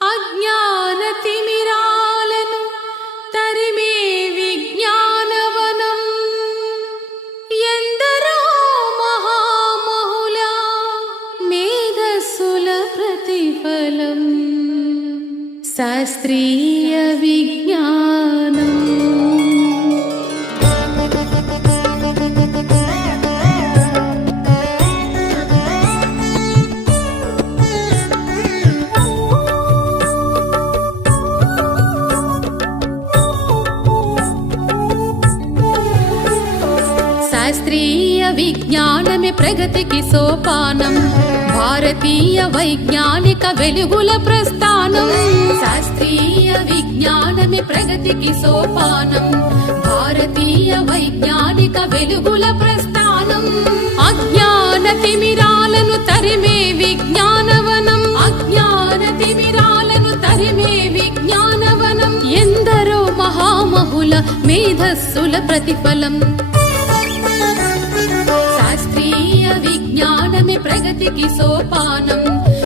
అజ్ఞానతిమిరాలను తరిమే విజ్ఞానవనం ఎందరో మహామహుల మేధస్సుల ప్రతిఫలం శాస్త్రీయ విజ్ఞానం. శాస్త్రీయ విజ్ఞానమే ప్రగతికి సోపానం, భారతీయ వైజ్ఞానిక వెలుగుల ప్రస్థానం. శాస్త్రీయ విజ్ఞానమే ప్రగతికి సోపానం, భారతీయ వైజ్ఞానిక వెలుగుల ప్రస్థానం. అజ్ఞాన తిమిరాలను తరిమే విజ్ఞానవనం, అజ్ఞాన తిమిరాలను తరిమే విజ్ఞానవనం ఎందరో మహామహుల మేధస్సుల ప్రతిఫలం. శాస్త్రీయ విజ్ఞానమే ప్రగతికి సోపానం,